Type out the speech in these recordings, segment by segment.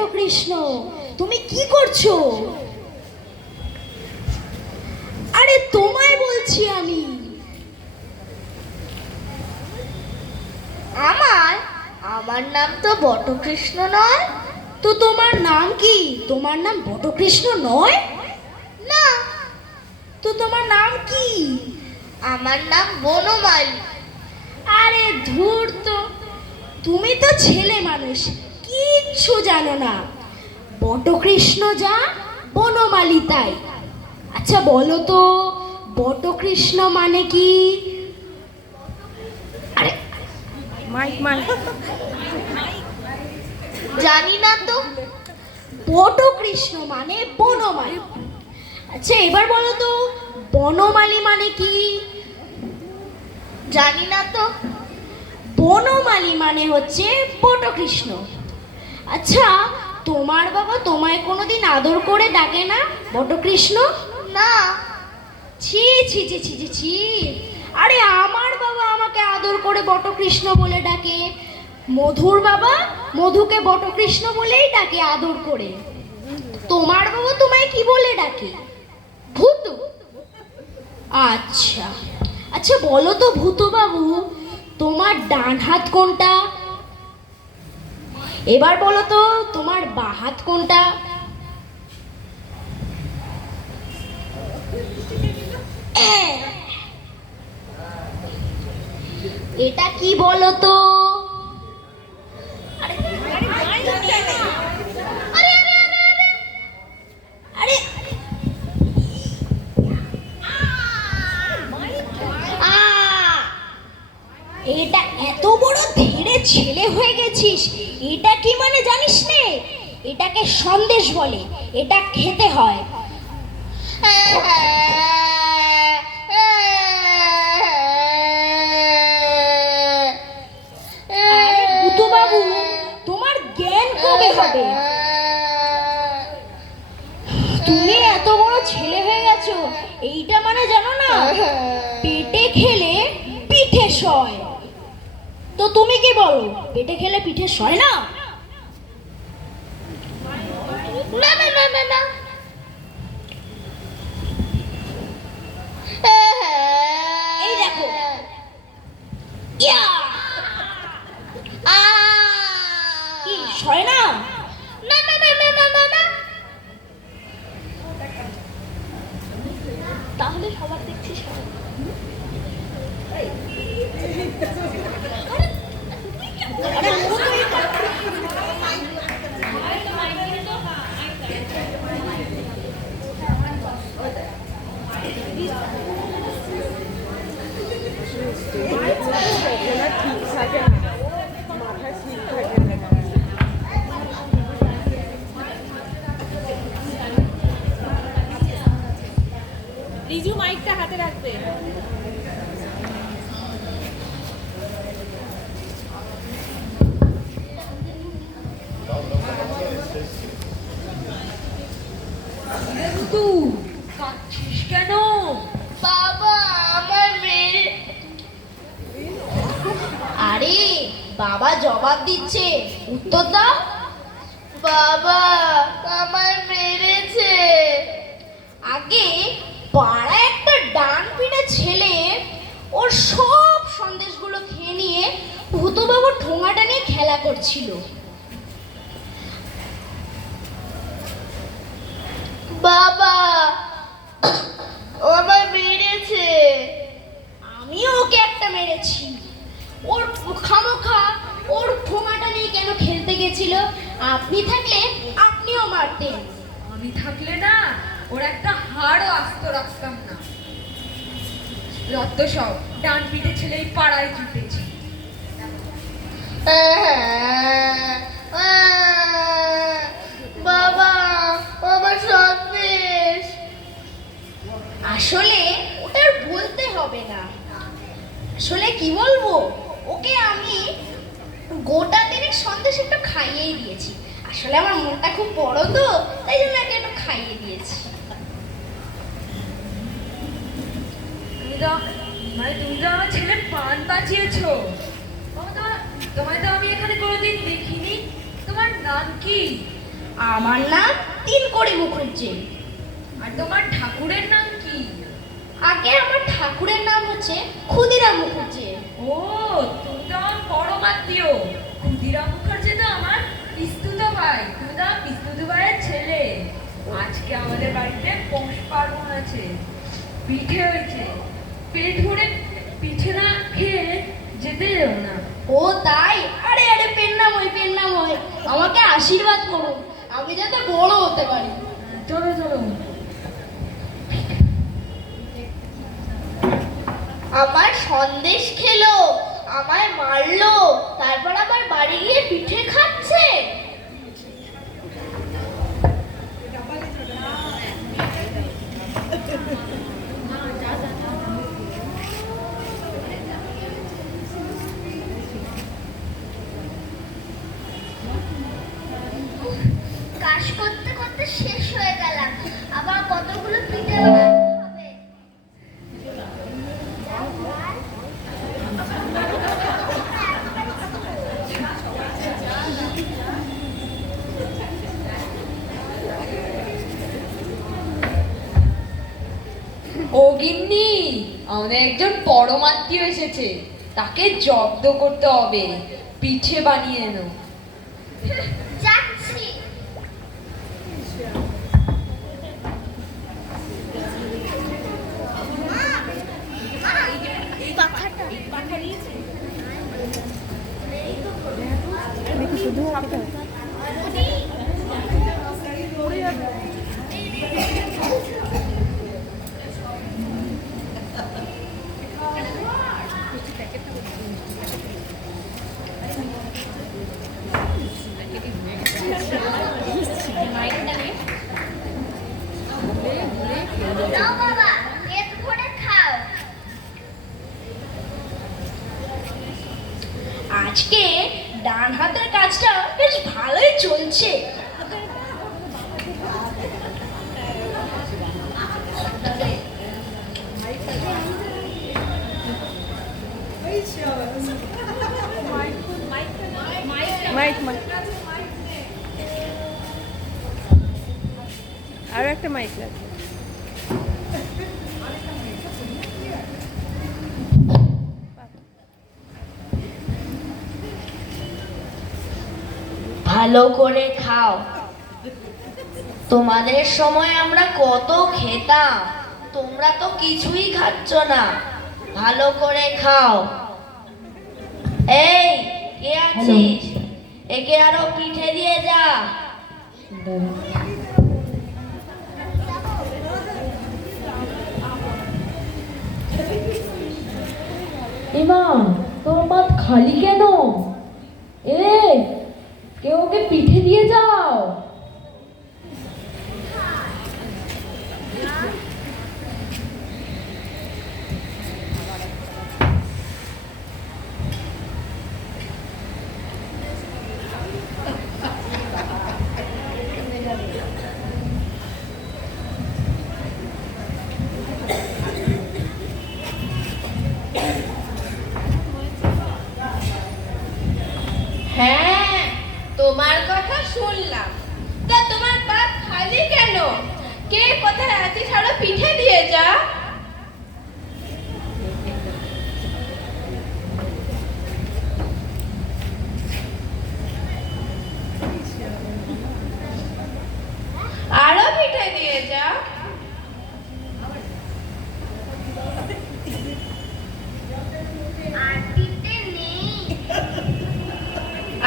বটকৃষ্ণ, তুমি কি করছো? আরে তোমায় বলছি আমি। আমার নাম তো বটকৃষ্ণ নয়। তো তোমার নাম কি? তোমার নাম বটকৃষ্ণ নয়? না। তো তোমার নাম কি? আমার নাম বনমালী। আরে ধুর, তো তুমি তো ছেলে মানুষ, কিচ্ছু জানো না। বটকৃষ্ণ যা, বনমালী তাই। আচ্ছা বলো তো, বটকৃষ্ণ মানে কি? আরে জানি না তো। বটকৃষ্ণ মানে বনমালী। আচ্ছা এবার বলো তো, বনমালী মানে কি? জানি না তো। বনমালী মানে হচ্ছে বটকৃষ্ণ। আচ্ছা তোমার বাবা তোমায় কোনোদিন আদর করে ডাকে না বটকৃষ্ণ? না। ছি ছি ছি ছি ছি ছি। আরে আমার বাবা আমাকে আদর করে বটকৃষ্ণ বলে ডাকে। মধুর বাবা মধুকে বটকৃষ্ণ বলেই ডাকে আদর করে। তোমার বাবা তোমায় কি বলে ডাকে? ভূতু। আচ্ছা আচ্ছা বলো তো ভূতু বাবু, তোমার ডান হাত কোনটা? এবার বলো তো, তোমার বাঁ হাত কোনটা? এটা কি বলো তো? আরে আরে আরে এটা এত বড় ধীরে ছেলে হয়ে গেছিস, এটা কি মানে জানিস নে? এটাকে সন্দেশ বলে, এটা খেতে হয়। আরে ভূতু বাবু, তোমার জ্ঞান কবে হবে? তুমি এত বড় ছেলে হয়ে গেছো, এইটা মানে জানো না? পেটে খেলে পিঠে সয়। তো তুমি কি বলো, পেটে খেলে পিঠে সয় না? না না না না না। এই দেখো, ইয়া কি সয় না? না না না না না না না। তাহলে সবার দেখছি সয়। আরে ও তো এটা রিজু মাইকটা হাতে রাখবে। তুই কাঁদছিস কেন? বাবা আমার মেরে। আরে বাবা জবাব দিচ্ছে, উত্তর দাও। বাবা আমার মেরেছে। আগে পাড়ায় একটা ডান পিটা ছেলে ওর সব সন্দেশগুলো খেয়ে নিয়ে ভূতবাবুর ঠোঙাটা নিয়ে খেলা করছিল। বাবা ও আমার মেরেছে। আমিও ওকে একটা মেরেছি। ওর খামোখা ওর ঠোঙাটা নিয়ে কেন খেলতে গেছিল? আপনি থাকলে আপনিও মারতেন। আমি থাকলে না ওর একটা হাড়ও আস্ত রাখতাম না। রক্ত সব ডান পিঠে ছেলেই পাড়ায় জুটেছে। বাবা আমার সন্দেশ। আসলে ওটার বলতে হবে না। আসলে কি বলবো, ওকে আমি গোটা দিনের সন্দেশ একটু খাইয়েই দিয়েছি। আসলে আমার মনটা খুব বড় তো, তাই জন্য একে একটু খাইয়ে দিয়েছি। তুমি তো আমার ছেলের প্রাণ বাঁচিয়েছো। তোমায় তো আমি এখানে কোনোদিন দেখিনি। তোমার নাম কি? আমার নাম তিনকড়ি মুখুজ্জি। আর তোমার ঠাকুরের নাম কি? আগে আমার ঠাকুরের নাম হচ্ছে ক্ষুদিরাম মুখুজ্জি। ও, তুমি তো আমার পরম আত্মীয়। ক্ষুদিরাম মুখার্জি তো আমার পিস্তুত ভাই। তুমি তো আমার পিস্তুত ভাইয়ের ছেলে। আজকে আমাদের বাড়িতে পৌষ পার্বণ আছে, পিঠে হয়েছে। পেট ভরে পিঠে না খেয়ে যেতে দেব না। ও তাই? আরে আরে পেন্নাময় পেন্নাময়, আমাকে আশীর্বাদ করুন, আমি যাতে বড় হতে পারি। চলো চলো। আমার সন্দেশ খেলো, আমায় মারলো, তারপর আমার বাড়ি গিয়ে পিঠে খাচ্ছে। কাজ করতে করতে শেষ হয়ে গেলাম, আবার কতগুলো পিঠে বানাতে হবে। ও গিন্নি, আমাদের একজন পরম আত্মীয় এসেছে, তাকে জব্দ করতে হবে। পিঠে বানিয়ে এনো। যাচ্ছি। নাও বাবা, পেট ভরে খাও। আজকে ডান হাতের কাজটা বেশ ভালোই চলছে। আরো একটা মাইক লাগবে। ভালো করে খাও। তোমাদের সময় আমরা কত খেতাম, তোমরা তো কিছুই খাচ্ছ না। ভালো করে খাও। এই, কে আছিস? একে আরো পিঠে দিয়ে যা। এমা, তোর পাত খালি কেন? এ, কেউ ওকে পিঠে দিয়ে যাও। হ্যাঁ, তোমার কথা শুনলাম। তা তোমার পাত খালি কেন? কে কোথায় আছিস? আরো পিঠে দিয়ে যা। আরো পিঠে দিয়ে যা। আর পিঠে নেই।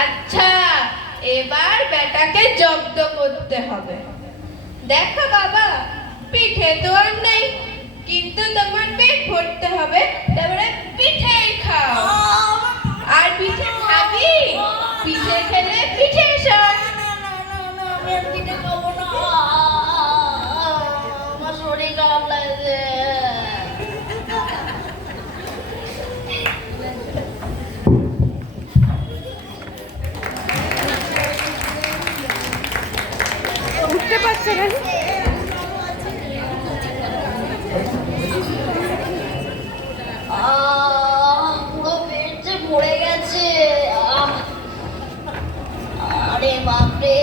আচ্ছা, এবার বেটাকে জব্দ করতে হবে। দেখো বাবা, পিঠে তো আর নেই, কিন্তু তোমার পেট ভরতে হবে, তারপরে পিঠেই খাও। আর পিঠে খাবি? পিঠে খেলে পিঠে সর। আমি আর পিঠে খাবো না, আমার শরীর খারাপ লাগছে। উঠতে পারছে না। পুরো পেট যে ভরে গেছে। আরে বাপরে।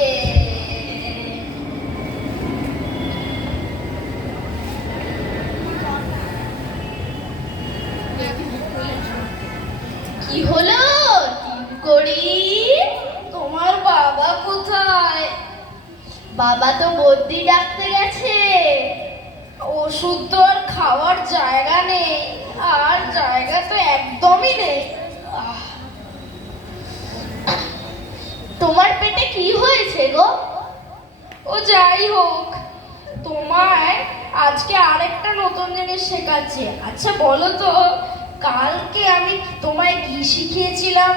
বাবা তো বদ্যি ডাকতে গেছে। ওষুধ তো আর খাওয়ার জায়গা নেই, আর জায়গা তো একদমই নেই। তোমার পেটে কি হয়েছে গো? ও যাই হোক, তোমায় আজকে আরেকটা নতুন জিনিস শেখাচ্ছি। আচ্ছা বলো তো, কালকে আমি তোমায় কি শিখিয়েছিলাম?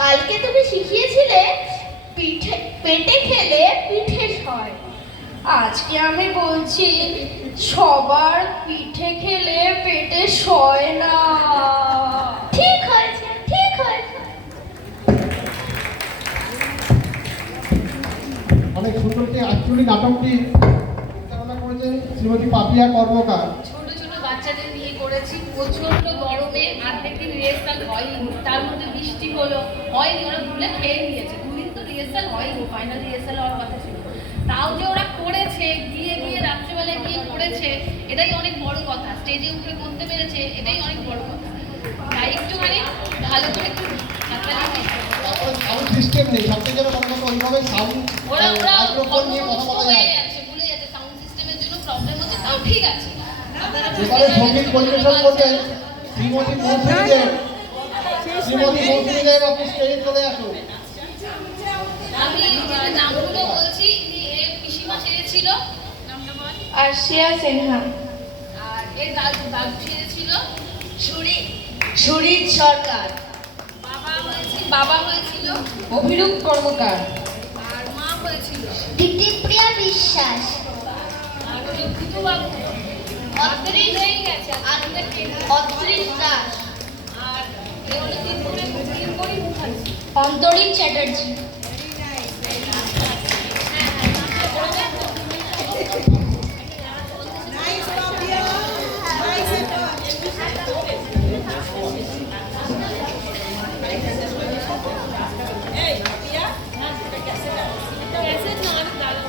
কালকে তুমি শিখিয়েছিলে পিঠে, পেটে খেলে পিঠে সয়। আজকে আমি বলছি সবার পিঠে খেলে পেটে সয় না। ঠিক হয়েছে, ঠিক হয়েছে। অনেক সুন্দর একটি আঞ্চলিক নাটকটি পরিচালনা করেছেন শ্রীমতী পাপিয়া কর্মকার। ছোট ছোট বাচ্চাদের নিয়ে করেছি, প্রচন্ড গরমে অর্ধেকদিন রিহার্সাল হয়নি, তার মধ্যে বৃষ্টি হলো, হয়নি, ওরা ভুলে খেয়ে নিয়েছে। দুদিন তো রিহার্সাল হয়নি, ফাইনাল রিহার্সাল হওয়ার কথা ছিল। তাও যে ওরা করেছে, গিয়ে গিয়ে রাত্রেবেলায় গিয়ে করেছে, এটাই অনেক বড় কথা। স্টেজে উঠে করতে পেরেছে, এটাই অনেক বড় কথা। তাই একটুখানি ভালো করে একটু হাততালি দিই। সাউন্ড সিস্টেম নেই, সবথেকে যেন মনে করো ওইভাবে সাউন্ড ওরা মাইক্রোফোন নিয়ে কথা বলা হয়ে যায়। যাচ্ছে, ভুলে যাচ্ছে, সাউন্ড সিস্টেমের জন্য প্রবলেম হচ্ছে, তাও ঠিক আছে। যেখানে সঙ্গীত পরিবেশন করবেন শ্রীমতী মৌসুমী দেব, শ্রীমতী মৌসুমী দেব আপনি স্টেজে চলে আসুন। আমি নিজেদের নামগুলো বলছি। এর পিসিমা সেরেছিল, নামটা বল। আরশিয়া সিনহা। আর এর বাবু সেরেছিল সুরিত সরকার। বাবা হয়েছিল অভিরূপ কর্মকার। আর মা হয়েছিল দিতিপ্রিয়া বিশ্বাস। আর ওই দুটো বাবু অত্রিশ হয়ে গেছে। আর অত্রিশ দাস। আর এ হলো তিন করে মুখার্জি। অন্তরীণ চ্যাটার্জি। कैसे नाम डाला